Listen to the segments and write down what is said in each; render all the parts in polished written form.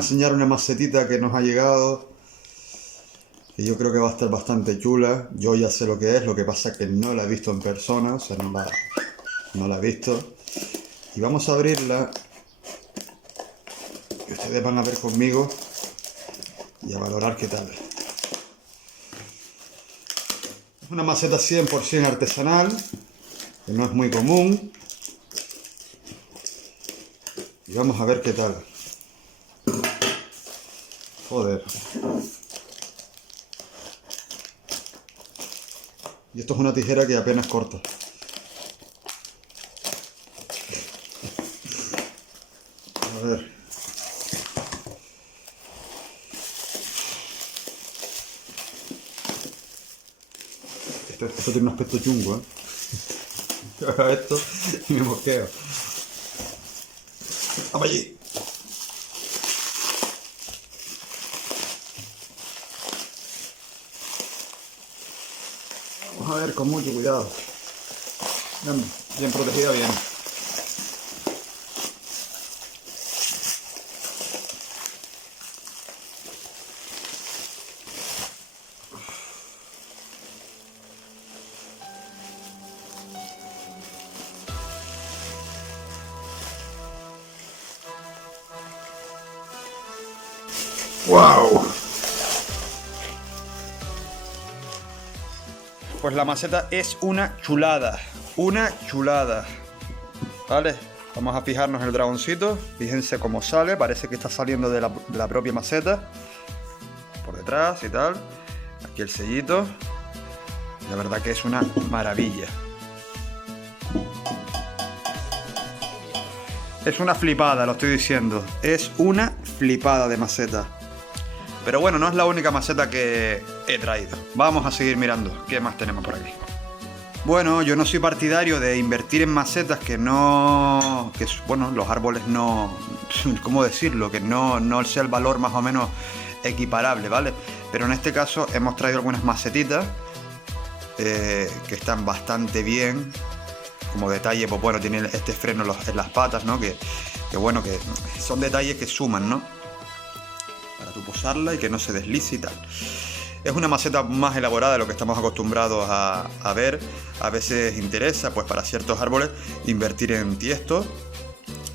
enseñar una macetita que nos ha llegado, que yo creo que va a estar bastante chula. Yo ya sé lo que es, lo que pasa es que no la he visto en persona, o sea, no la he visto. Y vamos a abrirla, y ustedes van a ver conmigo y a valorar qué tal. Es una maceta 100% artesanal, que no es muy común. Y vamos a ver qué tal. Joder. Y esto es una tijera que apenas corta. A ver. Esto tiene un aspecto chungo, ¿eh? Yo hago esto y me mosqueo. ¡Vamos allí! Vamos a ver con mucho cuidado. Bien protegida, bien. ¡Wow! Pues la maceta es una chulada, ¿vale? Vamos a fijarnos en el dragoncito, fíjense cómo sale, parece que está saliendo de la propia maceta, por detrás y tal, aquí el sellito, la verdad que es una maravilla. Es una flipada, lo estoy diciendo, es una flipada de maceta. Pero bueno, no es la única maceta que he traído. Vamos a seguir mirando qué más tenemos por aquí. Bueno, yo no soy partidario de invertir en macetas bueno, los árboles no... ¿Cómo decirlo? Que no sea el valor más o menos equiparable, ¿vale? Pero en este caso hemos traído algunas macetitas que están bastante bien. Como detalle, pues bueno, tiene este freno en las patas, ¿no? Que bueno, que son detalles que suman, ¿no? Para tu posarla y que no se deslice y tal. Es una maceta más elaborada de lo que estamos acostumbrados a ver. A veces interesa, pues para ciertos árboles, invertir en tiesto.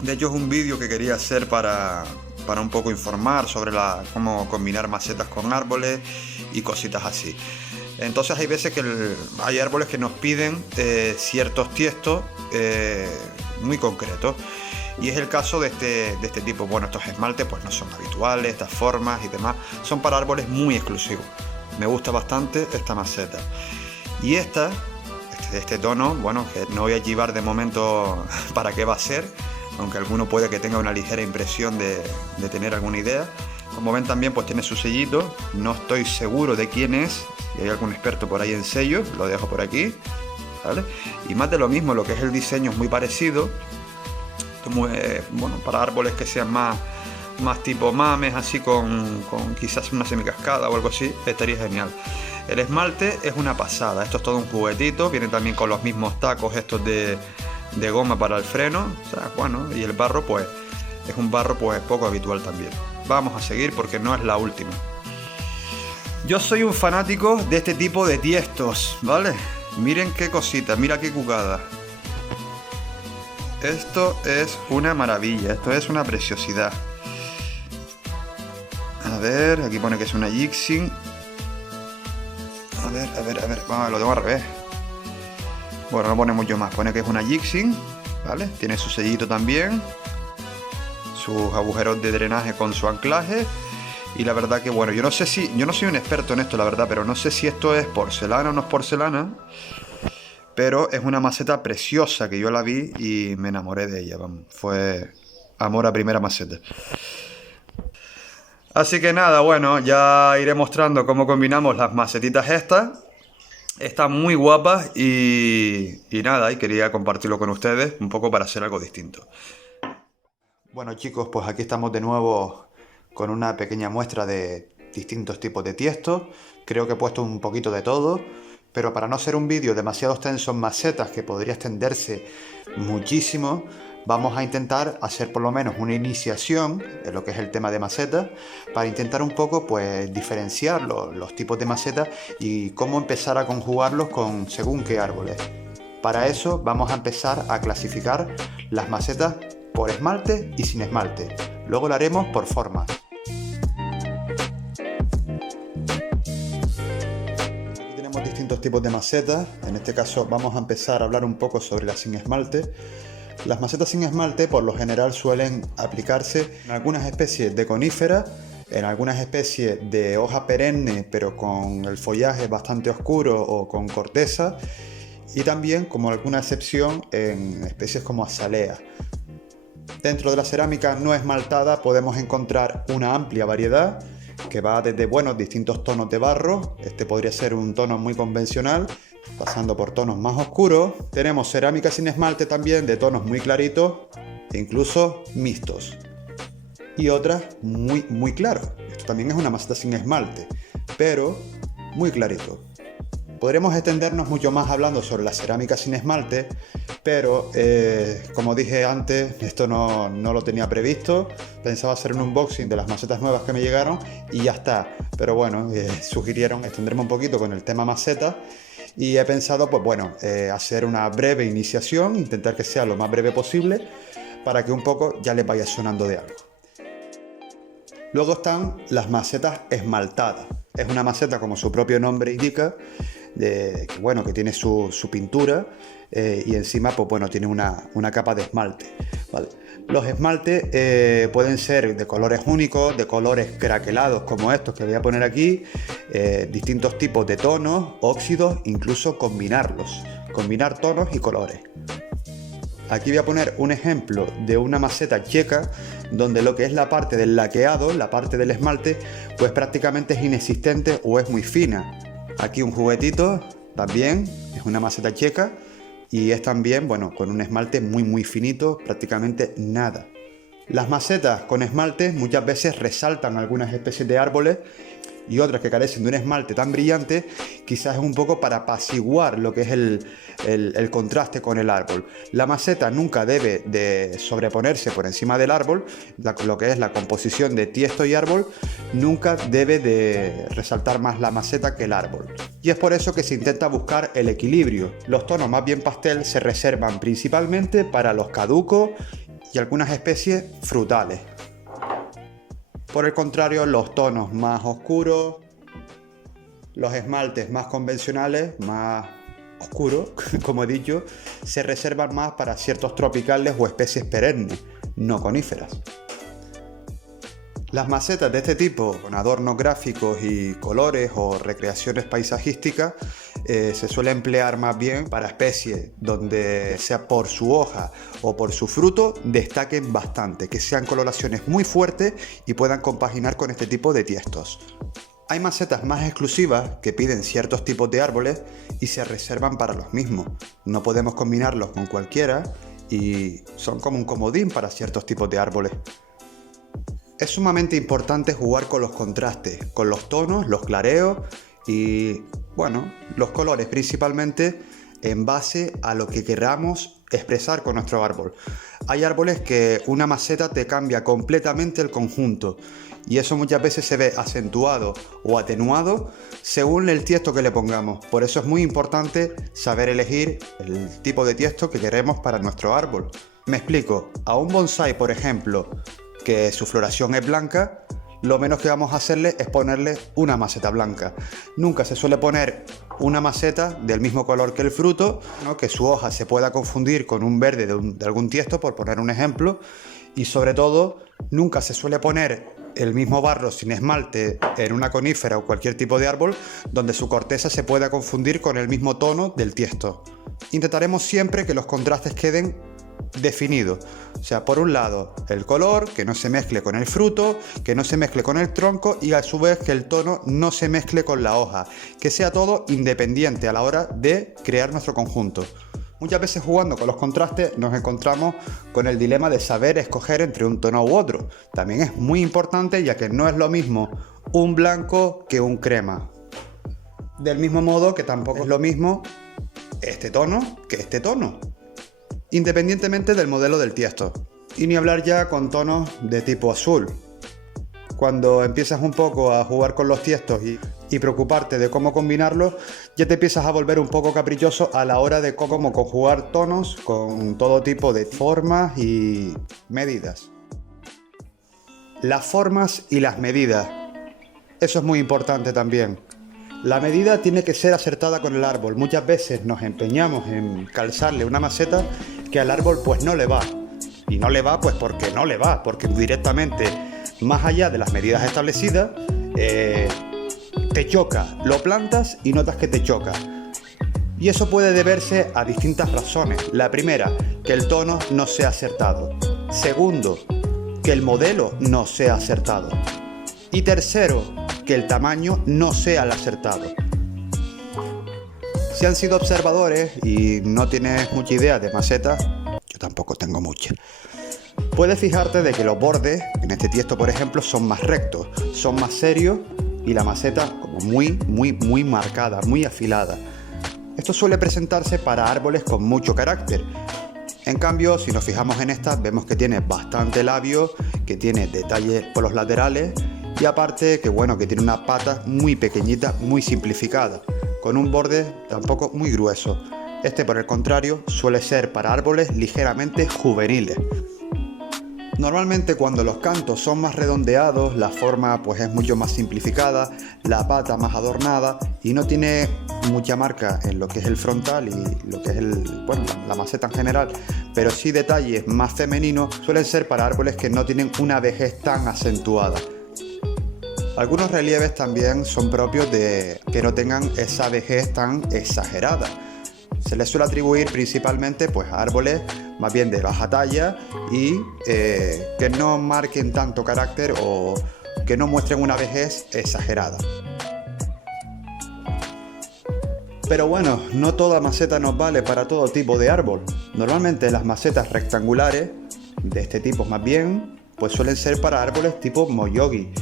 De hecho, es un vídeo que quería hacer para un poco informar sobre cómo combinar macetas con árboles y cositas así. Entonces hay veces que hay árboles que nos piden ciertos tiestos muy concretos. Y es el caso de este tipo. Bueno, estos esmaltes pues no son habituales, estas formas y demás. Son para árboles muy exclusivos. Me gusta bastante esta maceta. Y este tono, bueno, que no voy a llevar de momento para qué va a ser, aunque alguno puede que tenga una ligera impresión de tener alguna idea. Como ven también pues tiene su sellito. No estoy seguro de quién es. Si hay algún experto por ahí en sellos, lo dejo por aquí, ¿vale? Y más de lo mismo, lo que es el diseño es muy parecido. Bueno, para árboles que sean más tipo mames, así con quizás una semicascada o algo así, estaría genial. El esmalte es una pasada, esto es todo un juguetito, viene también con los mismos tacos estos de goma para el freno, o sea, bueno, y el barro pues es un barro pues poco habitual también. Vamos a seguir porque no es la última. Yo soy un fanático de este tipo de tiestos, ¿vale? Miren qué cosita, mira qué cucada. Esto es una maravilla, esto es una preciosidad. A ver, aquí pone que es una Yixing. A ver, lo tengo al revés. Bueno, no pone mucho más, pone que es una Yixing, ¿vale? Tiene su sellito también, sus agujeros de drenaje con su anclaje. Y la verdad que bueno, yo no soy un experto en esto, la verdad, pero no sé si esto es porcelana o no es porcelana. Pero es una maceta preciosa que yo la vi y me enamoré de ella, vamos. Fue amor a primera maceta. Así que nada, bueno, ya iré mostrando cómo combinamos las macetitas estas. Están muy guapas y nada, y quería compartirlo con ustedes un poco para hacer algo distinto. Bueno chicos, pues aquí estamos de nuevo con una pequeña muestra de distintos tipos de tiesto. Creo que he puesto un poquito de todo. Pero para no ser un vídeo demasiado extenso en macetas, que podría extenderse muchísimo, vamos a intentar hacer por lo menos una iniciación en lo que es el tema de macetas, para intentar un poco pues diferenciar los tipos de macetas y cómo empezar a conjugarlos con según qué árboles. Para eso vamos a empezar a clasificar las macetas por esmalte y sin esmalte. Luego lo haremos por formas. Aquí tenemos distintos tipos de macetas. En este caso vamos a empezar a hablar un poco sobre las sin esmalte. Las macetas sin esmalte por lo general suelen aplicarse en algunas especies de coníferas, en algunas especies de hoja perenne pero con el follaje bastante oscuro o con corteza, y también, como alguna excepción, en especies como azalea. Dentro de la cerámica no esmaltada podemos encontrar una amplia variedad que va desde distintos tonos de barro. Este podría ser un tono muy convencional, pasando por tonos más oscuros. Tenemos cerámica sin esmalte también de tonos muy claritos e incluso mixtos. Y otras muy claros. Esto también es una maceta sin esmalte, pero muy clarito. Podremos extendernos mucho más hablando sobre la cerámica sin esmalte, pero como dije antes, esto no lo tenía previsto. Pensaba hacer un unboxing de las macetas nuevas que me llegaron y ya está. Pero bueno, sugirieron extenderme un poquito con el tema maceta y he pensado, hacer una breve iniciación, intentar que sea lo más breve posible para que un poco ya les vaya sonando de algo. Luego están las macetas esmaltadas. Es una maceta, como su propio nombre indica, que tiene su pintura y encima tiene una capa de esmalte, ¿vale? Los esmaltes pueden ser de colores únicos, de colores craquelados como estos que voy a poner aquí, distintos tipos de tonos, óxidos, incluso combinar tonos y colores. Aquí voy a poner un ejemplo de una maceta checa donde lo que es la parte del laqueado, la parte del esmalte, pues prácticamente es inexistente o es muy fina. Aquí un juguetito también, es una maceta checa y es también, con un esmalte muy finito, prácticamente nada. Las macetas con esmalte muchas veces resaltan algunas especies de árboles y otras que carecen de un esmalte tan brillante, quizás es un poco para apaciguar lo que es el contraste con el árbol. La maceta nunca debe de sobreponerse por encima del árbol, lo que es la composición de tiesto y árbol, nunca debe de resaltar más la maceta que el árbol. Y es por eso que se intenta buscar el equilibrio. Los tonos más bien pastel se reservan principalmente para los caducos y algunas especies frutales. Por el contrario, los tonos más oscuros, los esmaltes más convencionales, más oscuros, como he dicho, se reservan más para ciertos tropicales o especies perennes, no coníferas. Las macetas de este tipo, con adornos gráficos y colores o recreaciones paisajísticas, se suele emplear más bien para especies donde, sea por su hoja o por su fruto, destaquen bastante, que sean coloraciones muy fuertes y puedan compaginar con este tipo de tiestos. Hay macetas más exclusivas que piden ciertos tipos de árboles y se reservan para los mismos. No podemos combinarlos con cualquiera y son como un comodín para ciertos tipos de árboles. Es sumamente importante jugar con los contrastes, con los tonos, los clareos y, los colores principalmente en base a lo que queramos expresar con nuestro árbol. Hay árboles que una maceta te cambia completamente el conjunto y eso muchas veces se ve acentuado o atenuado según el tiesto que le pongamos. Por eso es muy importante saber elegir el tipo de tiesto que queremos para nuestro árbol. Me explico, a un bonsái, por ejemplo, que su floración es blanca, lo menos que vamos a hacerle es ponerle una maceta blanca. Nunca se suele poner una maceta del mismo color que el fruto, que su hoja se pueda confundir con un verde de algún tiesto, por poner un ejemplo, y sobre todo nunca se suele poner el mismo barro sin esmalte en una conífera o cualquier tipo de árbol donde su corteza se pueda confundir con el mismo tono del tiesto. Intentaremos siempre que los contrastes queden definido, o sea, por un lado el color, que no se mezcle con el fruto, que no se mezcle con el tronco y a su vez que el tono no se mezcle con la hoja, que sea todo independiente a la hora de crear nuestro conjunto. Muchas veces jugando con los contrastes nos encontramos con el dilema de saber escoger entre un tono u otro. También es muy importante, ya que no es lo mismo un blanco que un crema. Del mismo modo que tampoco es lo mismo este tono que este tono. independientemente del modelo del tiesto. Y ni hablar ya con tonos de tipo azul. Cuando empiezas un poco a jugar con los tiestos y preocuparte de cómo combinarlos, ya te empiezas a volver un poco caprichoso a la hora de cómo conjugar tonos con todo tipo de formas y medidas. Las formas y las medidas. Eso es muy importante también. La medida tiene que ser acertada con el árbol. Muchas veces nos empeñamos en calzarle una maceta que al árbol pues no le va. Y no le va pues porque no le va, porque directamente, más allá de las medidas establecidas, te choca. Lo plantas y notas que te choca. Y eso puede deberse a distintas razones. La primera, que el tono no sea acertado. Segundo, que el modelo no sea acertado. Y tercero, que el tamaño no sea el acertado. Si han sido observadores y no tienes mucha idea de macetas, yo tampoco tengo mucha, puedes fijarte de que los bordes, en este tiesto por ejemplo, son más rectos, son más serios y la maceta como muy marcada, muy afilada. Esto suele presentarse para árboles con mucho carácter. En cambio, si nos fijamos en esta, vemos que tiene bastante labio, que tiene detalles por los laterales y aparte que bueno, que tiene una pata muy pequeñita, muy simplificada, con un borde tampoco muy grueso. Este, por el contrario, suele ser para árboles ligeramente juveniles. Normalmente cuando los cantos son más redondeados, la forma pues es mucho más simplificada, la pata más adornada y no tiene mucha marca en lo que es el frontal y lo que es la maceta en general, pero sí detalles más femeninos suelen ser para árboles que no tienen una vejez tan acentuada. Algunos relieves también son propios de que no tengan esa vejez tan exagerada. Se les suele atribuir principalmente pues, a árboles más bien de baja talla y que no marquen tanto carácter o que no muestren una vejez exagerada. Pero bueno, no toda maceta nos vale para todo tipo de árbol. Normalmente las macetas rectangulares, de este tipo más bien, pues suelen ser para árboles tipo moyogi.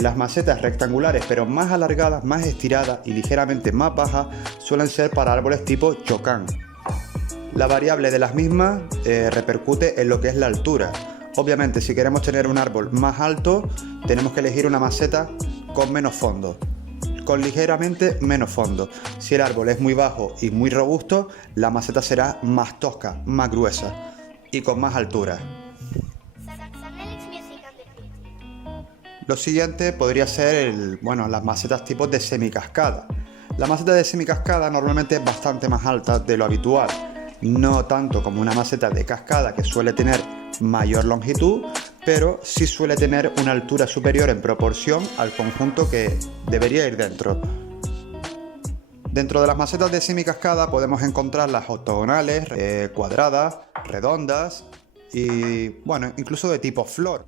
Las macetas rectangulares pero más alargadas, más estiradas y ligeramente más bajas suelen ser para árboles tipo chocán. La variable de las mismas repercute en lo que es la altura. Obviamente si queremos tener un árbol más alto tenemos que elegir una maceta con menos fondo, con ligeramente menos fondo. Si el árbol es muy bajo y muy robusto, la maceta será más tosca, más gruesa y con más altura. Lo siguiente podría ser las macetas tipos de semicascada. La maceta de semicascada normalmente es bastante más alta de lo habitual, no tanto como una maceta de cascada que suele tener mayor longitud, pero sí suele tener una altura superior en proporción al conjunto que debería ir dentro. Dentro de las macetas de semicascada podemos encontrar las octogonales, cuadradas, redondas y incluso de tipo flor.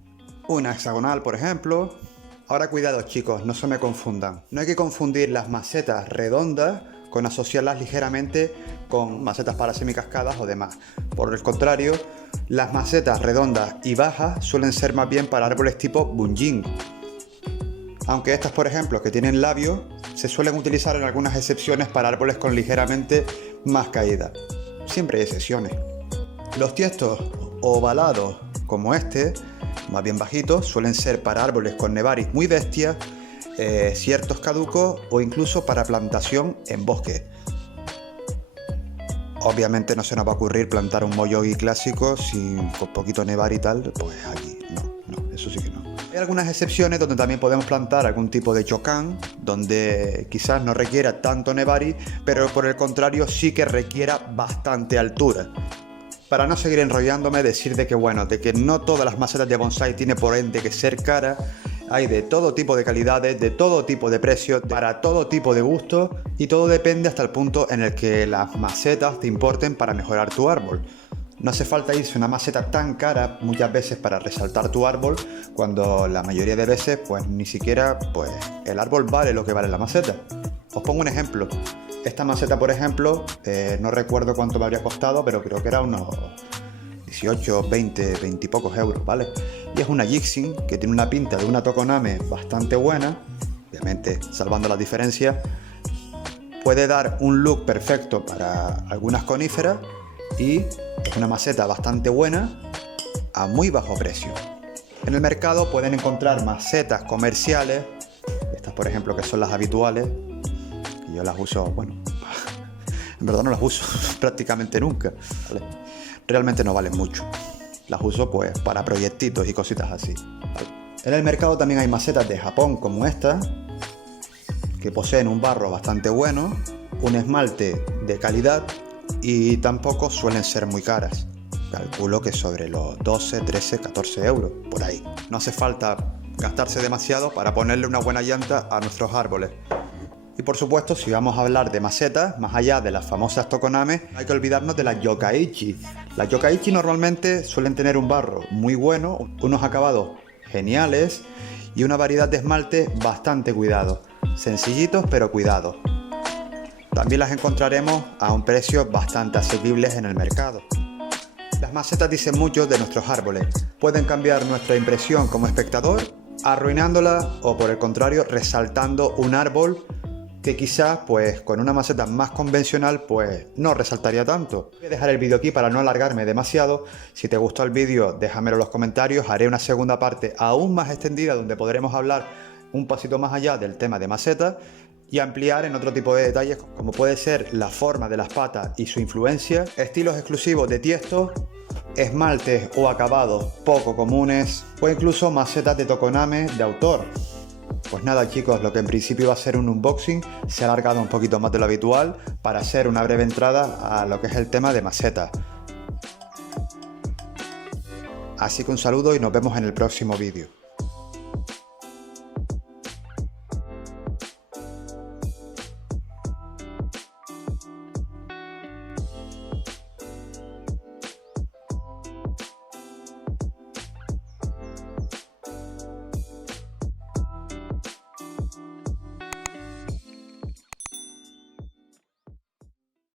Una hexagonal, por ejemplo. Ahora cuidado chicos, no se me confundan. No hay que confundir las macetas redondas con asociarlas ligeramente con macetas para semicascadas o demás. Por el contrario, las macetas redondas y bajas suelen ser más bien para árboles tipo bunjing. Aunque estas, por ejemplo, que tienen labios, se suelen utilizar en algunas excepciones para árboles con ligeramente más caída. Siempre hay excepciones. Los tiestos ovalados como este, más bien bajitos, suelen ser para árboles con nevaris muy bestias, ciertos caducos o incluso para plantación en bosque. Obviamente no se nos va a ocurrir plantar un moyogi clásico con poquito nevar y tal, pues aquí no, eso sí que no. Hay algunas excepciones donde también podemos plantar algún tipo de chocán, donde quizás no requiera tanto nevari, pero por el contrario sí que requiera bastante altura. Para no seguir enrollándome, decir de que no todas las macetas de bonsái tienen por ende que ser caras. Hay de todo tipo de calidades, de todo tipo de precios, para todo tipo de gustos y todo depende hasta el punto en el que las macetas te importen para mejorar tu árbol. No hace falta irse a una maceta tan cara muchas veces para resaltar tu árbol, cuando la mayoría de veces pues ni siquiera el árbol vale lo que vale la maceta. Os pongo un ejemplo. Esta maceta, por ejemplo, no recuerdo cuánto me habría costado, pero creo que era unos 18, 20 y pocos euros, ¿vale? Y es una Yixing que tiene una pinta de una Tokoname bastante buena, obviamente salvando las diferencias. Puede dar un look perfecto para algunas coníferas y es una maceta bastante buena a muy bajo precio. En el mercado pueden encontrar macetas comerciales, estas por ejemplo que son las habituales, que yo las uso, bueno, en verdad no las uso prácticamente nunca, ¿vale? Realmente no valen mucho, las uso pues para proyectitos y cositas así, ¿vale? En el mercado también hay macetas de Japón como esta, que poseen un barro bastante bueno, un esmalte de calidad y tampoco suelen ser muy caras. Calculo que sobre los 12, 13, 14 euros, por ahí. No hace falta gastarse demasiado para ponerle una buena llanta a nuestros árboles. Y por supuesto, si vamos a hablar de macetas, más allá de las famosas Tokoname, hay que olvidarnos de las Yokkaichi. Las Yokkaichi normalmente suelen tener un barro muy bueno, unos acabados geniales y una variedad de esmalte bastante cuidado. Sencillitos pero cuidados. También las encontraremos a un precio bastante asequibles en el mercado. Las macetas dicen mucho de nuestros árboles. Pueden cambiar nuestra impresión como espectador, arruinándola o por el contrario resaltando un árbol que quizás pues con una maceta más convencional pues no resaltaría tanto. Voy a dejar el vídeo aquí para no alargarme demasiado. Si te gustó el vídeo déjamelo en los comentarios, haré una segunda parte aún más extendida donde podremos hablar un pasito más allá del tema de macetas y ampliar en otro tipo de detalles como puede ser la forma de las patas y su influencia, estilos exclusivos de tiestos, esmaltes o acabados poco comunes o incluso macetas de Tokoname de autor. Pues nada chicos, lo que en principio iba a ser un unboxing se ha alargado un poquito más de lo habitual para hacer una breve entrada a lo que es el tema de macetas. Así que un saludo y nos vemos en el próximo vídeo.